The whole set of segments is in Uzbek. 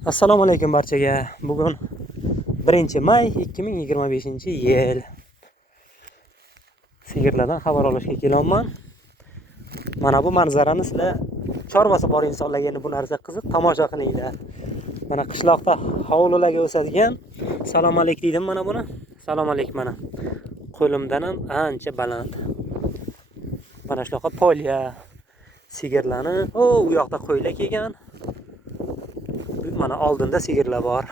Assalomu alaykum barchaga. Bugun 1-may 2025-yil. Sigirlardan xabar olishga kelyapman. Mana bu manzarani sizlar chorvasi bor insonlarga endi bu narsa qiziq tomosha qilinglar. Mana qishloqda hovlilarga o'sadigan salom alayk deydim mana buni. Salom alayk mana. Qo'limdan ham ancha baland. Mana shunaqa polya sigirlarni, u yoqda qo'ylar kelgan. Mana oldinda sigirlar bor.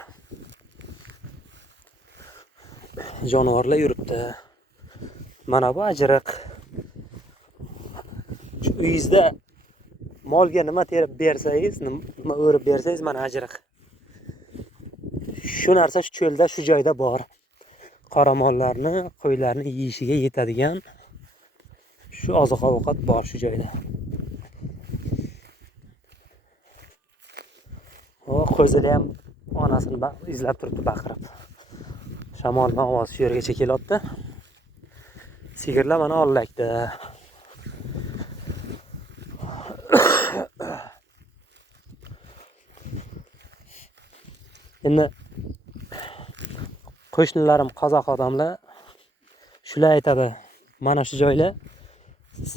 Jonivorlar yuribdi. Mana bu ajriq. Uyingizda molga nima terib bersangiz, nima o'rib bersangiz mana ajriq. Shu narsa shu cho'lda, shu joyda bor. Qora mollarni, qo'ylarni yeyishiga yetadigan shu oziq-ovqat bor shu joyda. Qo'zilar ham onasini izlab turibdi baqirib. Shamolning ovozi shu yergacha kelyapti. Sigirlar mana ollakda. Endi qo'shnilarim qozoq odamlar shular aytadi. Mana shu joylar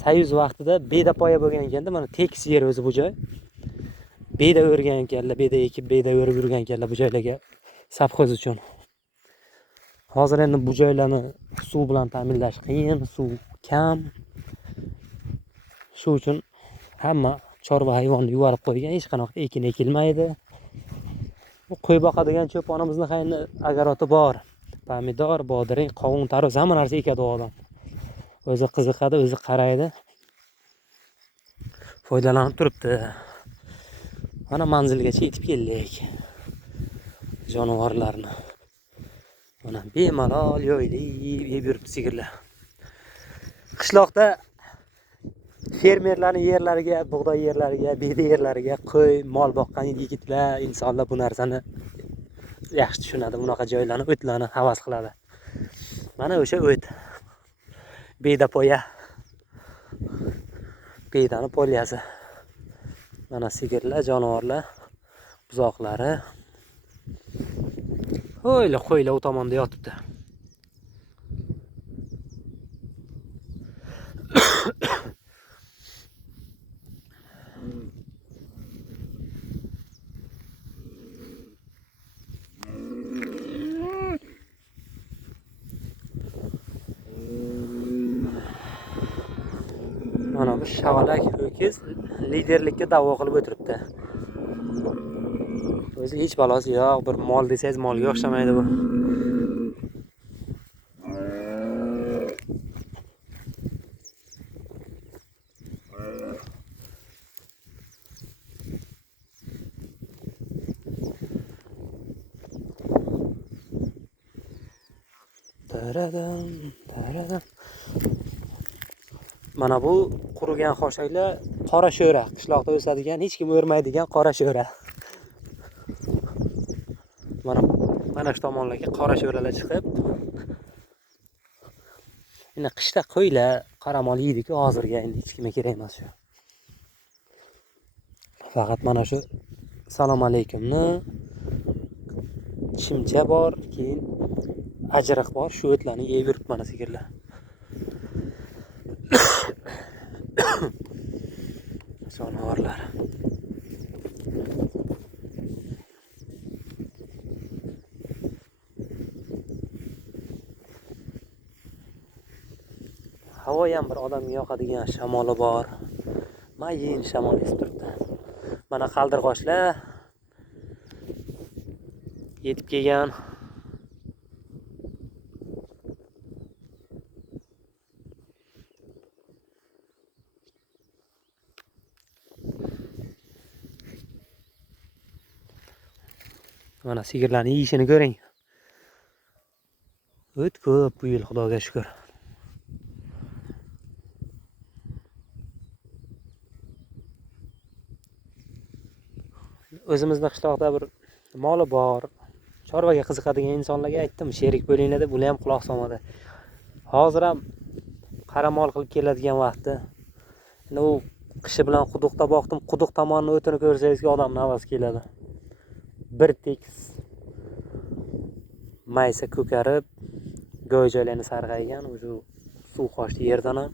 sayuz vaqtida beda poya bo'lgan ekanda, mana tekis yer o'zi bu joy. Beda o'rgan ekanlar, beda ekib, beda o'rib yurgan ekanlar bu joylarga savxoz uchun. Hozir endi bu joylarni suv bilan ta'minlash qiyin, suv kam. Shu uchun hamma chorva hayvonni yuvarib qo'ygan, hech qanaqa ekin ekilmaydi. Qo'y boqadigan cho'ponimizning qayni agaroti bor. Pomidor, bodring, qovun, tarvuz hamma narsa ekadi odam. O'zi qiziqadi, o'zi qaraydi. Foydalanib turibdi. Mana manzilgacha yetib keldik. Jonivorlarni. Mana bemalol yo'ylib yeb yuribdi sigirlar. Qishloqda fermerlarning yerlariga, bug'doy yerlariga, beda yerlariga qo'y, mol boqqan yigitlar, insonlar bu narsani yaxshi tushunadi. Bunaqa joylarni, o'tlarni havas qiladi. Mana o'sha o't. Beda poya. Bedani polyasi. Mana sigirlar, jonivorlar, buzoqlari. Qo'ylar u tomonda yotibdi. Mana bu shavalak ho'kiz liderlikka da'vo qilib o'tiribdi. O'zi hech balosi yo'q, bir mol desangiz molga o'xshamaydi bu. Taradam. Mana bu qurigan xoshaklar qora sho'ra, qishloqda o'sadigan, hech kim o'rmaydigan qora sho'ra. Mana shu tomonlarga qora sho'ralar chiqib. Endi qishda qo'ylar qaramol yeydi-ku, hozirga endi hech kimga kerak emas shu. Faqat mana shu salom alaykumni chimcha bor, keyin ajriq bor, shu o'tlarni yeb yuribdi mana sigirlar. Jonivorlar. Havo ham bir odamga yoqadigan shamoli bor. Mayin shamol esib turibdi. Mana qaldirg'ochlar yetib kelgan. Mana sigirlarning yeyishini ko'ring. O't ko'p bu yil, Xudoga shukr. O'zimizda qishloqda bir moli bor, chorvaga qiziqadigan insonlarga aytdim, sherik bo'linglar deb, ular ham quloq solmadi. Hozir ham qaramol qilib keladigan vaqtda, u qishi bilan quduqda boqdim, quduq tomonni o'tini ko'rsangizga odamning havasi keladi. bir tekis maysa ko'karib, go'y-joylarni sarg'aygan, o'sha suv qochdi yerdan ham.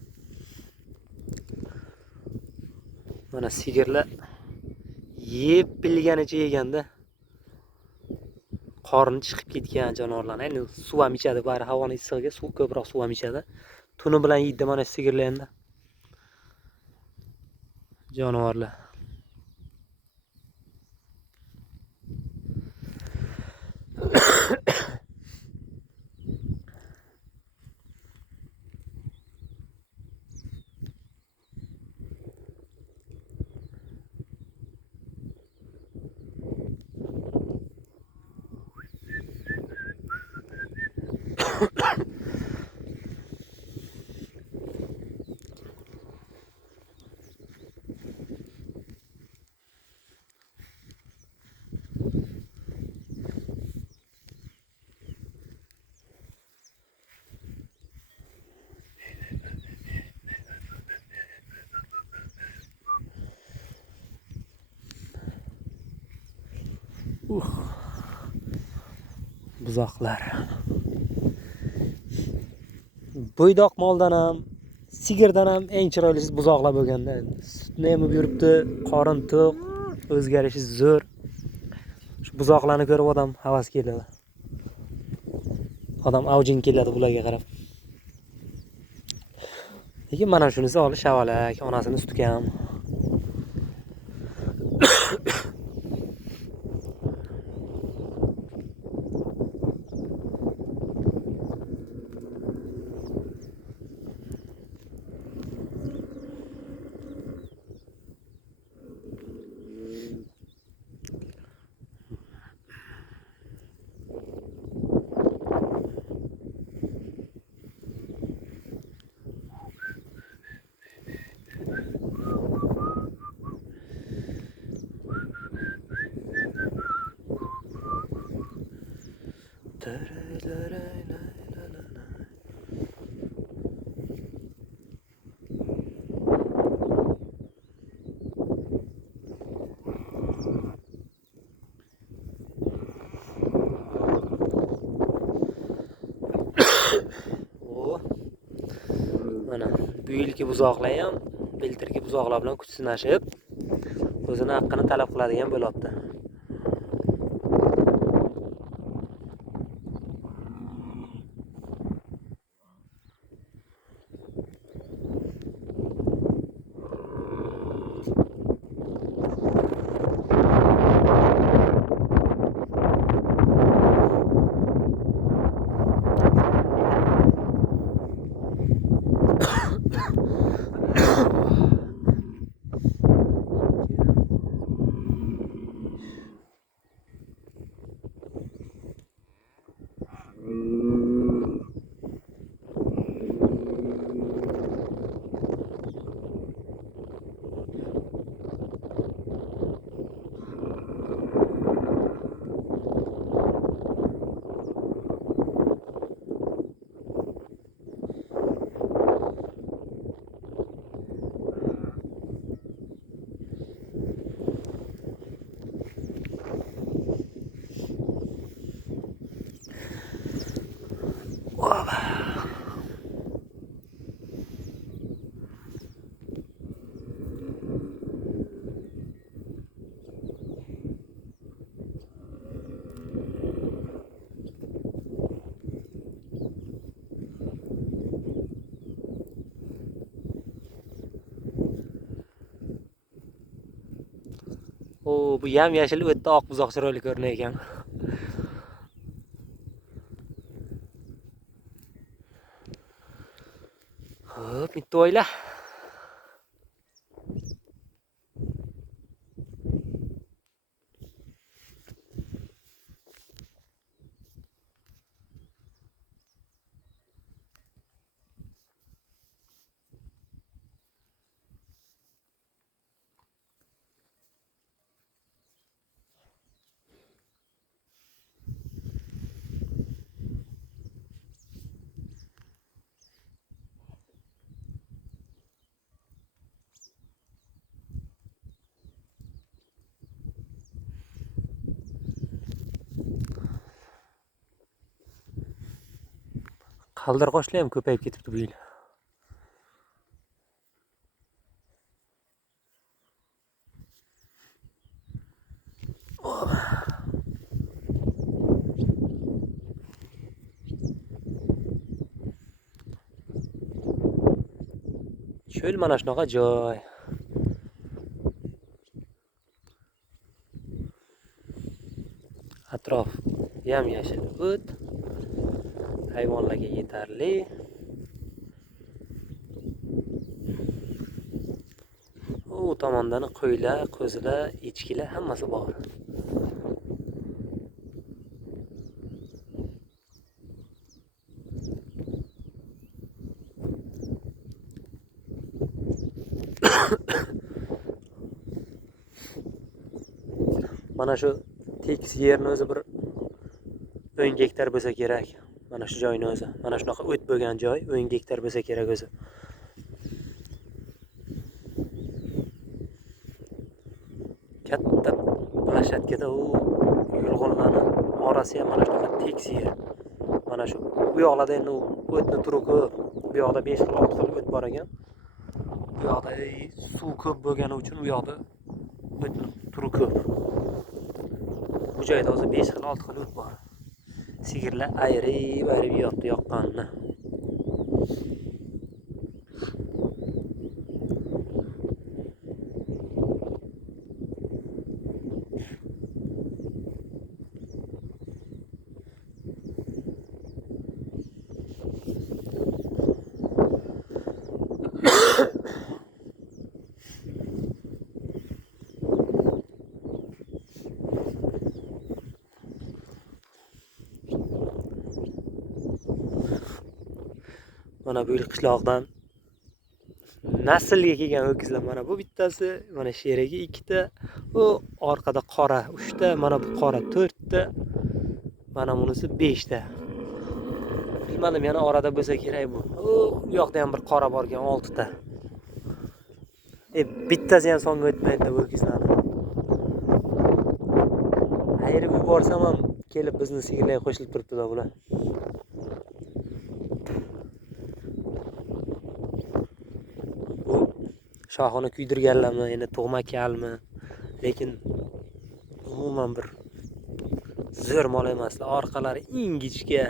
Mana sigirlar yeb bilganicha yeganda qorni chiqib ketgan jonivorlar. Endi suv ham ichadi, bari havoni issig'iga suv ko'proq suv ham ichadi. Tuni bilan yeydi mana sigirlar endi. Jonivorlar. Buzoqlar. Bo'ydoq moldan ham, sigirdan ham eng chiroylisi buzoqlar bo'lganda. Sutni emib yuribdi, qorin to'q, o'zgarishi zo'r. Shu buzoqlarni ko'rib odam havas keladi. Odam avjing keladi bularga qarab. Lekin mana shunisi oli shavalak, onasini suti kam. Mana bu yilgi buzoqlar ham beltirki buzoqlar bilan kuch sinashib, o'zini haqqini talab qiladigan bo'lyapti. Bu yam-yashil o'tda oq buzoq chiroyli ko'rinar ekan. Xo'p, bitta o'yla. Qaldirg'ochlar ham ko'payib ketibdi bu yil. Cho'l mana shunaqa joy. Atrof yam-yashil o't. Hayvonlarga yetarli. U tomondan qo'ylar, qo'zilar, echkilar hammasi bor. Mana shu tekis yerni o'zi bir 10 gektar bo'lsa kerak. Mana shu joyni o'zi. Mana shunaqa o't bo'lgan joy 10 gektar bo'lsa kerak o'zi. Katta plashatkada u yulg'onlarni orasi ham mana shunaqa tekis yer. Mana shu bu yoqlarda endi o'tni turi ko'p. Bu yoqda 5 xil 6 xil o't bor ekan. Bu yoqda suv ko'p bo'lgani uchun bu yoqda o'tni turi ko'p. Bu joyda hozir 5 xil 6 xil o't bor. Sigirlar ayrib yotdi yoqqanini. Mana bu yil qishloqdan naslga kelgan ho'kizlar mana bu bittasi, mana sherigi 2 ta, u orqada qora 3 ta, mana bu qora 4 ta, mana bunisi 5 ta. Bilmadim, yana orada bo'lsa kerak bu. U yoqda ham bir qora bor ekan 6 ta. Bittasi ham songa o'tmaydi ho'kizlarni. Ayirib yuborsam ham kelib bizni sigirlarga qo'shilib turibdi-da bular. Shoxini kuydirganlarmi, endi tug'ma kalmi, lekin umuman bir zo'r mol emaslar. Orqalari ingichka,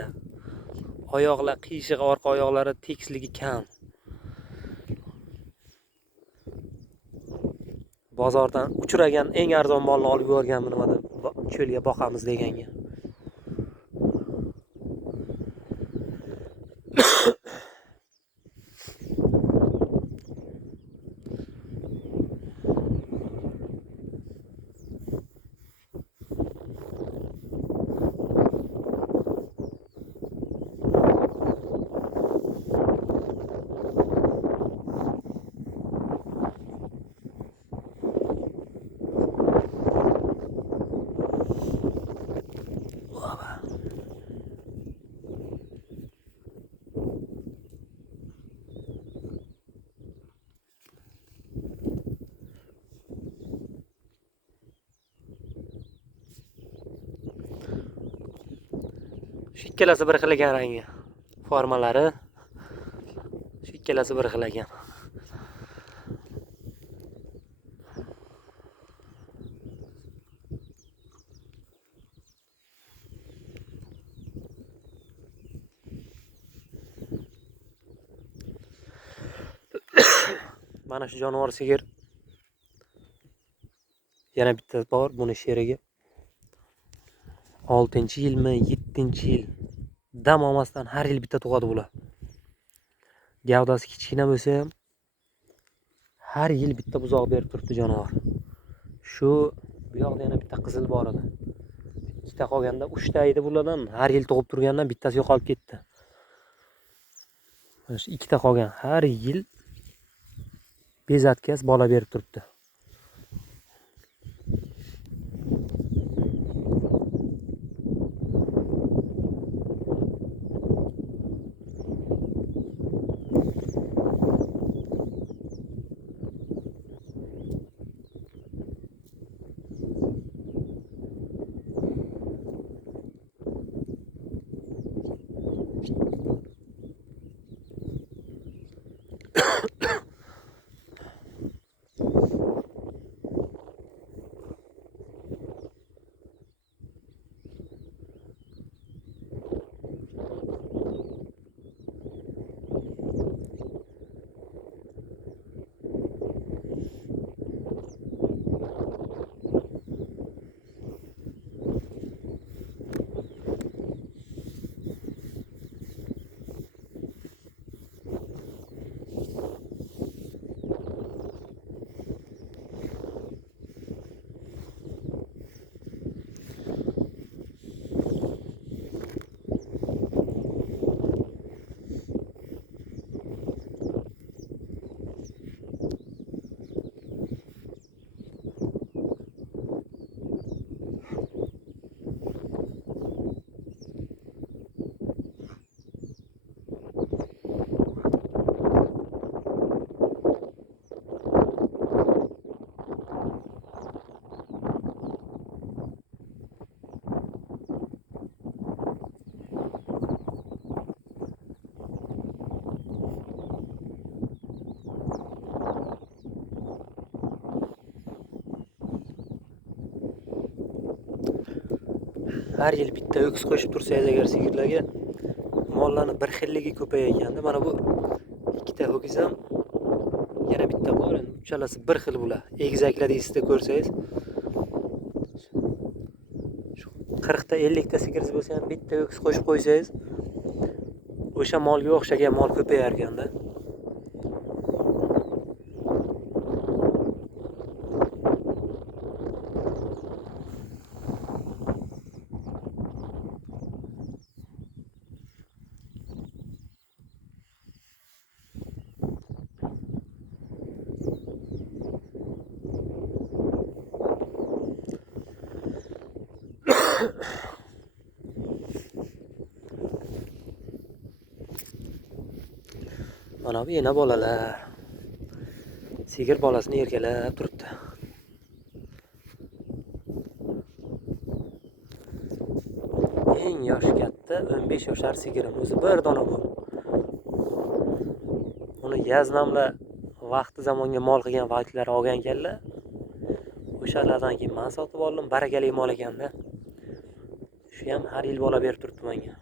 oyoqlar qiyshiq, orqa oyoqlari tekisligi kam. Bozordan uchragan eng arzon molni olib yuborganman nimada cho'lga boqamiz deganga. Shu ikkalasi bir xil ekan rangi. Formalari shu ikkalasi bir xil ekan. Mana shu jonivor sigir yana bitta bor, buni sherigi 6-yilmi, 7-yil dam olmasdan har yil bitta tug'adi bular. Gavdasi kichkina bo'lsa ham har yil bitta buzoq berib turibdi jonivor. Shu bu yoqda yana bitta qizil bor edi. Ikkita qolganda 3 ta edi bulardan, har yil tug'ib turgandan bittasi yo'qolib ketdi. Mana shu ikkita qolgan, har yil bezatkas bola berib turibdi. har yil bitta ho'kiz qo'shib tursangiz agar sigirlarga mollarni bir xilligi ko'payayganda mana bu ikkita ho'kiz ham yana bitta bor. Endi uchalasi bir xil bular. Egizaklar deysiz-da ko'rsangiz. 40 ta 50 ta sigiringiz bo'lsa ham bitta ho'kiz qo'shib qo'ysangiz, o'sha molga o'xshagan mol ko'payar ekanda. Mana bu yana bolalar. Sigir bolasini erkalab turibdi. Eng yoshi katta 15 yoshar sigirim, o'zi bir dona bu. Uni yaznamlar vaqti zamonga mol qilgan vaqtlar olgan ekanlar. O'shalardan keyin men sotib oldim, barakali mol ekanda. Shu ham har yil bola berib turibdi menga.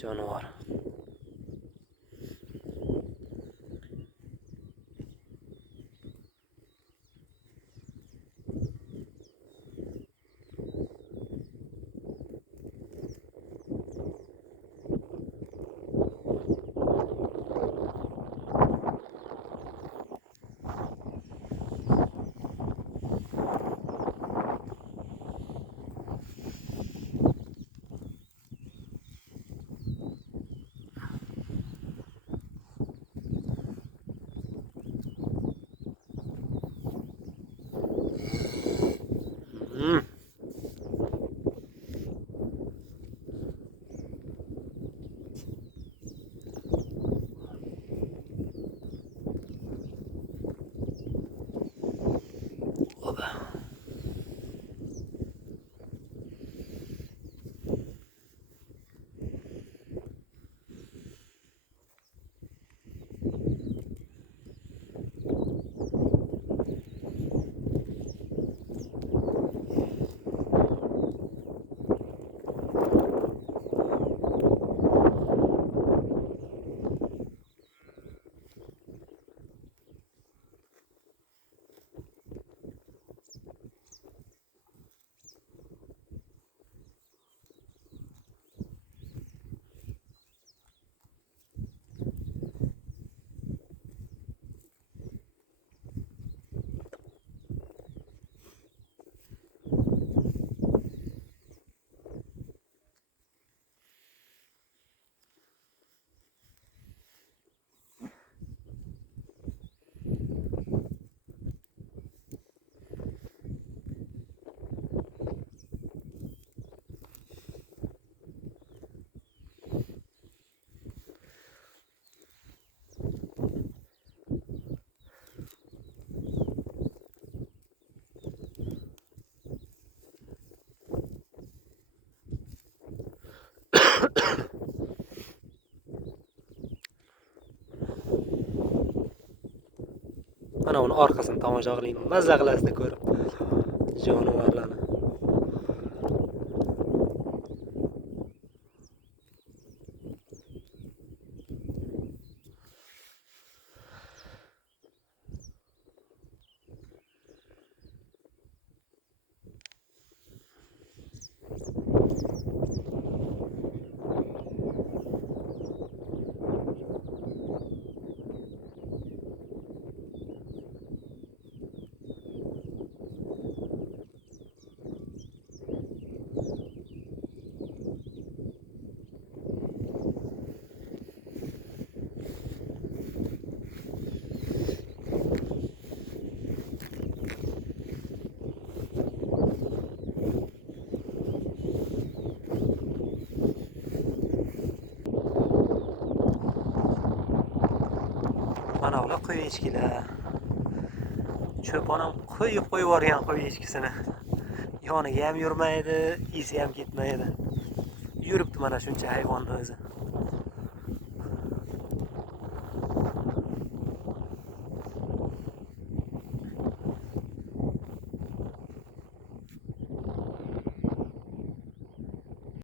Jonivor. Mana uni orqasini tomosha qiling, mazza qilasizlar ko'rib. Jonivorlarni. Mana ular qo'y echkilar. Cho'ponam qo'yib yuborgan qo'y echkisini. Yoniga ham yurmaydi, isi ham ketmaydi. Yuribdi mana shuncha hayvonni o'zi.